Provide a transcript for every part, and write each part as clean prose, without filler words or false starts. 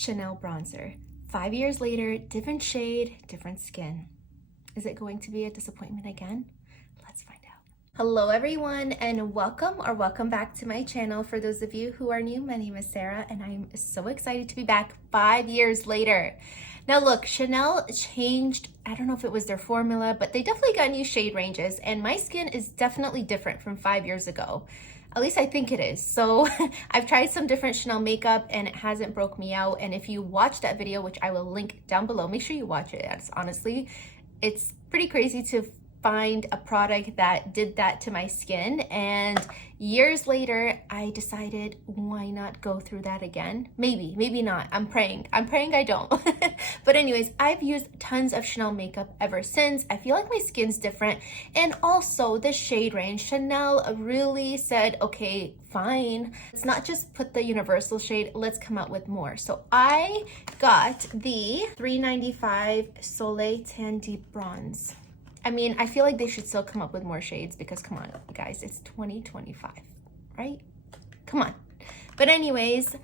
Chanel bronzer. 5 years later, different shade, different skin. Is it going to be a disappointment again? Let's find out. Hello everyone, and welcome back to my channel. For those of you who are new, my name is Sarah and I'm so excited to be back 5 years later. Now look, Chanel changed, I don't know if it was their formula, but they definitely got new shade ranges, and my skin is definitely different from 5 years ago. At least I think it is. So I've tried some different Chanel makeup and it hasn't broke me out. And if you watch that video, which I will link down below, make sure you watch it. It's pretty crazy to find a product that did that to my skin. And years later, I decided, why not go through that again? Maybe not. I'm praying I don't. But anyways, I've used tons of Chanel makeup ever since. I feel like my skin's different. And also the shade range, Chanel really said, okay, fine. Let's not just put the universal shade, let's come out with more. So I got the $3.95 Soleil Tan Deep Bronze. I mean, I feel like they should still come up with more shades because come on, guys, it's 2025, right? Come on. But anyways,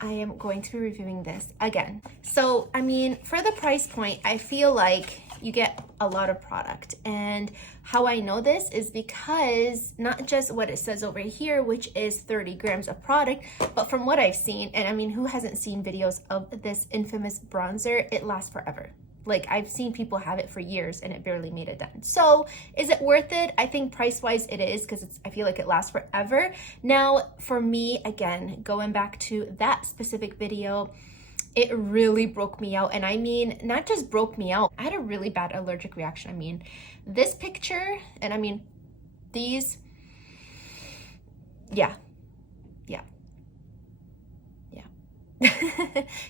I am going to be reviewing this again. So, I mean, for the price point, I feel like you get a lot of product. And how I know this is because not just what it says over here, which is 30 grams of product, but from what I've seen, and I mean, who hasn't seen videos of this infamous bronzer? It lasts forever. Like, I've seen people have it for years and it barely made a dent. So is it worth it? I think price-wise it is, because I feel like it lasts forever. Now, for me, again, going back to that specific video, it really broke me out. And I mean, not just broke me out, I had a really bad allergic reaction. I mean, this picture, and I mean, these, yeah.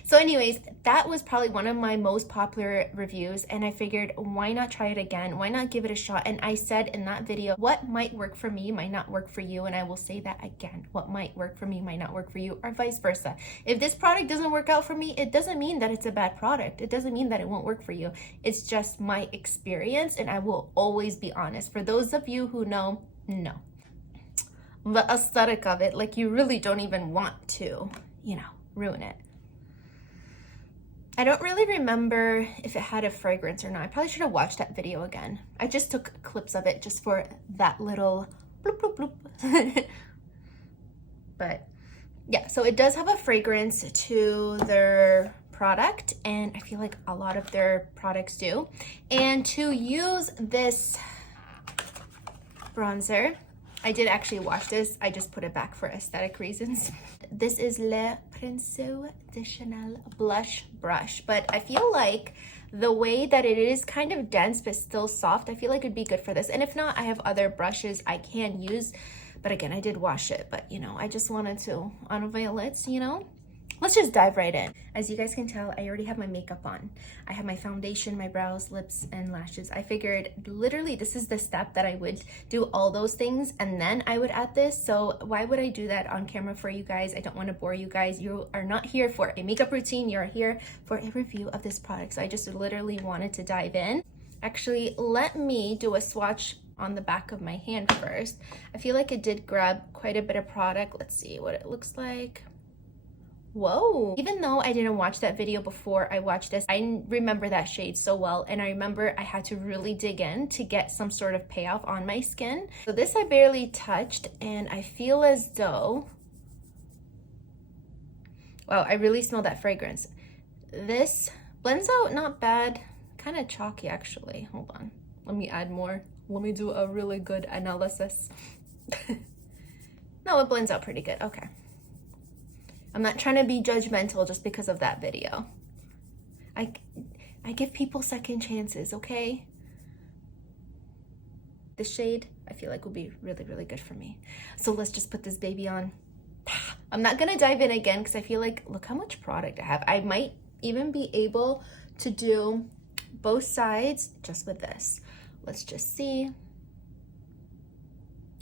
So anyways, that was probably one of my most popular reviews, and I figured, why not try it again? Why not give it a shot? And I said in that video, what might work for me might not work for you, and I will say that again. What might work for me might not work for you, or vice versa. If this product doesn't work out for me, it doesn't mean that it's a bad product. It doesn't mean that it won't work for you. It's just my experience, and I will always be honest. For those of you who know, no. The aesthetic of it, like, you really don't even want to, ruin it. I don't really remember if it had a fragrance or not. I probably should have watched that video again. I just took clips of it just for that little bloop, bloop, bloop. But yeah, so it does have a fragrance to their product, and I feel like a lot of their products do. And to use this bronzer, I did actually wash this. I just put it back for aesthetic reasons. This is Le PINCEAU de Chanel Blush Brush, but I feel like the way that it is kind of dense but still soft, I feel like it'd be good for this. And if not, I have other brushes I can use, but again, I did wash it, but I just wanted to unveil it, Let's just dive right in. As you guys can tell, I already have my makeup on. I have my foundation, my brows, lips, and lashes. I figured literally this is the step that I would do all those things and then I would add this. So why would I do that on camera for you guys? I don't want to bore you guys. You are not here for a makeup routine. You're here for a review of this product. So I just literally wanted to dive in. Actually, let me do a swatch on the back of my hand first. I feel like it did grab quite a bit of product. Let's see what it looks like. Whoa, even though I didn't watch that video before I watched this, I remember that shade so well, and I remember I had to really dig in to get some sort of payoff on my skin. So this I barely touched, and I feel as though, wow, I really smell that fragrance. This blends out not bad, kind of chalky actually. Hold on, let me add more. Let me do a really good analysis. No, it blends out pretty good, okay. I'm not trying to be judgmental just because of that video. I give people second chances, okay? This shade, I feel like will be really, really good for me. So let's just put this baby on. I'm not gonna dive in again because I feel like, look how much product I have. I might even be able to do both sides just with this. Let's just see.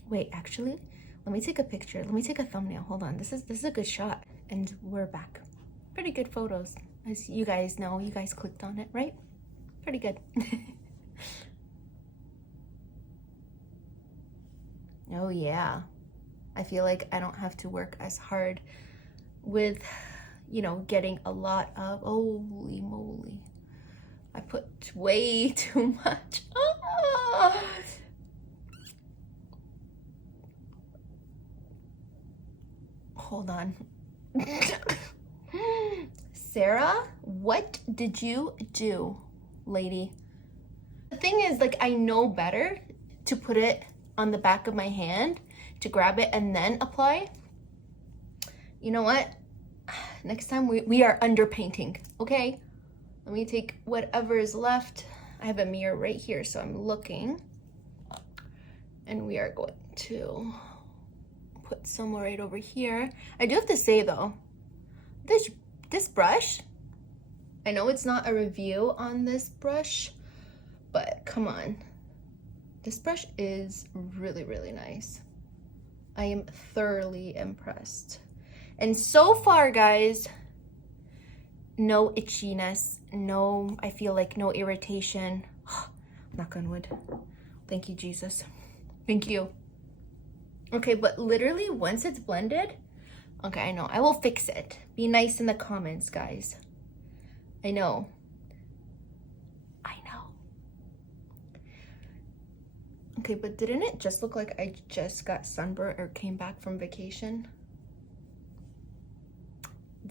Wait, actually, let me take a picture. Let me take a thumbnail. Hold on. This is a good shot. And we're back. Pretty good photos. As you guys know, you guys clicked on it, right? Pretty good. Oh yeah. I feel like I don't have to work as hard with you know, getting a lot of, holy moly, I put way too much. Ah. Hold on. Sarah, what did you do, lady? The thing is, like, I know better to put it on the back of my hand, to grab it and then apply. You know what? Next time we are underpainting, okay? Let me take whatever is left. I have a mirror right here, so I'm looking. And we are going to put some right over here. I do have to say though, this brush, I know it's not a review on this brush, but come on. This brush is really, really nice. I am thoroughly impressed. And so far, guys, no itchiness, no, I feel like no irritation. Knock on wood. Thank you, Jesus. Thank you. Okay, but literally once it's blended, okay, I know, I will fix it. Be nice in the comments, guys. I know. Okay, but didn't it just look like I just got sunburned or came back from vacation?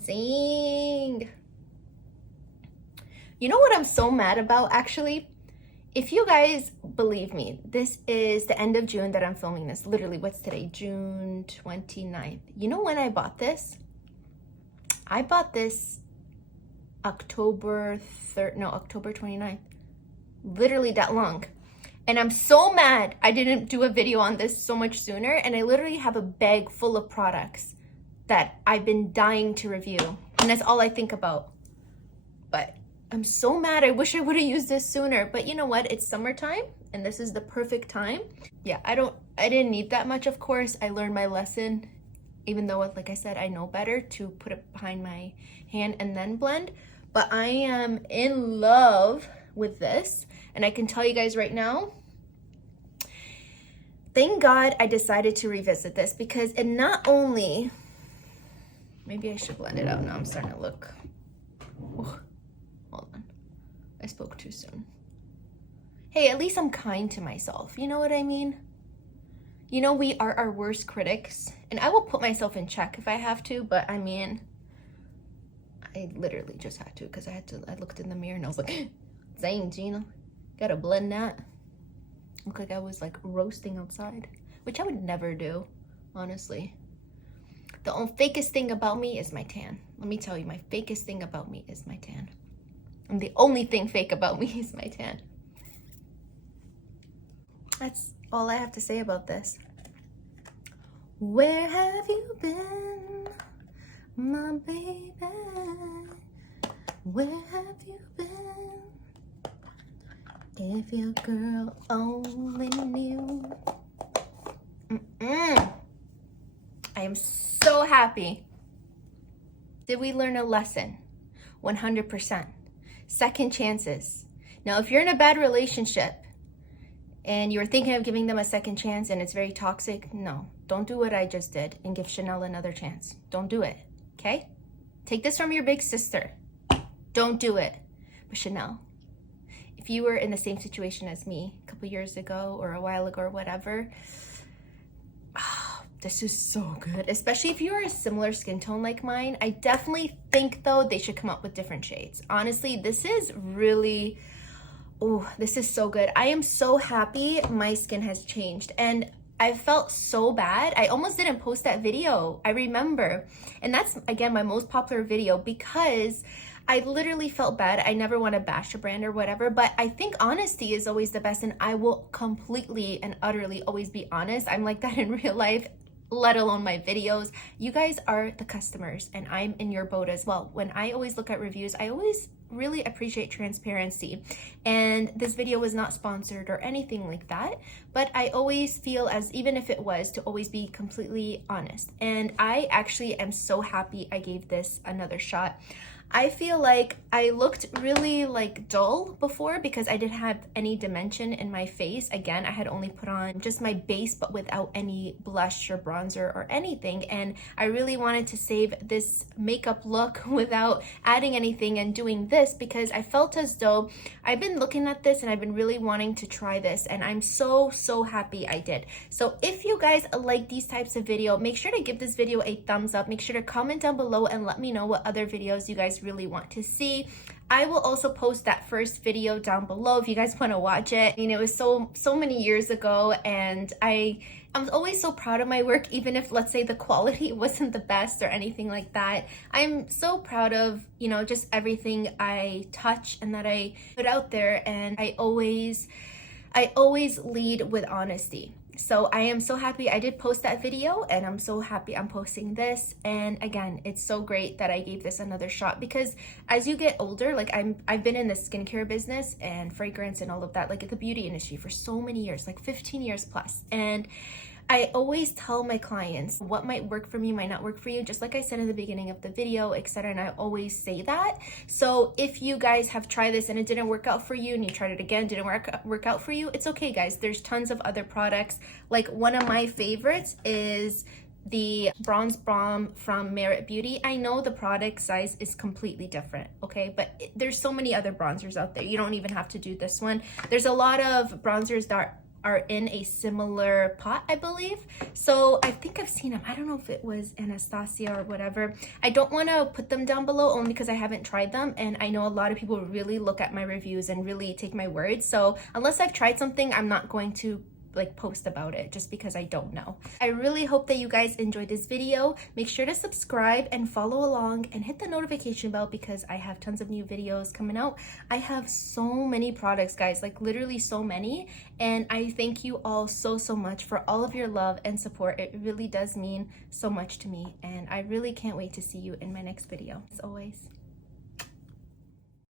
Zing! You know what I'm so mad about, actually? If you guys believe me, this is the end of June that I'm filming this. Literally, what's today? June 29th. You know when I bought this? I bought this October 29th. Literally that long. And I'm so mad I didn't do a video on this so much sooner. And I literally have a bag full of products that I've been dying to review. And that's all I think about. But I'm so mad. I wish I would have used this sooner. But you know what? It's summertime and this is the perfect time. Yeah, I didn't need that much, of course. I learned my lesson. Even though, like I said, I know better to put it behind my hand and then blend. But I am in love with this. And I can tell you guys right now, thank God I decided to revisit this, because it not only, maybe I should blend it out now. I'm starting to look. Oh, hold on. I spoke too soon. Hey, at least I'm kind to myself. You know what I mean? You know, we are our worst critics. And I will put myself in check if I have to, but I mean, I literally just had to, because I looked in the mirror and I was like, dang, Gina, gotta blend that. Looked like I was like roasting outside, which I would never do, honestly. The fakest thing about me is my tan. Let me tell you, my fakest thing about me is my tan. And the only thing fake about me is my tan. That's all I have to say about this. Where have you been, my baby? Where have you been? If your girl only knew. I am so happy. Did we learn a lesson? 100%. Second chances. Now, if you're in a bad relationship and you're thinking of giving them a second chance and it's very toxic, no, don't do what I just did and give Chanel another chance. Don't do it, okay? Take this from your big sister. Don't do it. But Chanel, if you were in the same situation as me a couple years ago or a while ago or whatever, this is so good. Especially if you're a similar skin tone like mine. I definitely think, though, they should come up with different shades. Honestly, this is really, oh, this is so good. I am so happy my skin has changed. And I felt so bad. I almost didn't post that video. I remember. And that's, again, my most popular video because I literally felt bad. I never want to bash a brand or whatever, but I think honesty is always the best, and I will completely and utterly always be honest. I'm like that in real life, let alone my videos. You guys are the customers, and I'm in your boat as well. When I always look at reviews, I always really appreciate transparency. And this video was not sponsored or anything like that, but I always feel, as even if it was, to always be completely honest. And I actually am so happy I gave this another shot. I feel like I looked really like dull before because I didn't have any dimension in my face. Again, I had only put on just my base but without any blush or bronzer or anything, and I really wanted to save this makeup look without adding anything and doing this because I felt as though I've been looking at this and I've been really wanting to try this, and I'm so happy I did. So if you guys like these types of video, make sure to give this video a thumbs up. Make sure to comment down below and let me know what other videos you guys really want to see. I will also post that first video down below if you guys want to watch it. I mean, it was so many years ago, and I'm always so proud of my work, even if, let's say, the quality wasn't the best or anything like that. I'm so proud of, you know, just everything I touch and that I put out there, and I always lead with honesty. So I am so happy I did post that video, and I'm so happy I'm posting this. And again, it's so great that I gave this another shot because as you get older, like I've been in the skincare business and fragrance and all of that, like the beauty industry for so many years, like 15 years plus. And I always tell my clients what might work for me, might not work for you, just like I said in the beginning of the video, etc. And I always say that. So if you guys have tried this and it didn't work out for you and you tried it again, didn't work out for you, it's okay, guys. There's tons of other products. Like one of my favorites is the Bronze Balm from Merit Beauty. I know the product size is completely different, okay? But there's so many other bronzers out there. You don't even have to do this one. There's a lot of bronzers that are in a similar pot, I believe. So I think I've seen them. I don't know if it was Anastasia or whatever. I don't want to put them down below only because I haven't tried them, and I know a lot of people really look at my reviews and really take my word. So unless I've tried something, I'm not going to like post about it just because I don't know. I really hope that you guys enjoyed this video. Make sure to subscribe and follow along and hit the notification bell because I have tons of new videos coming out. I have so many products, guys, like literally so many, and I thank you all so much for all of your love and support. It really does mean so much to me, and I really can't wait to see you in my next video. As always.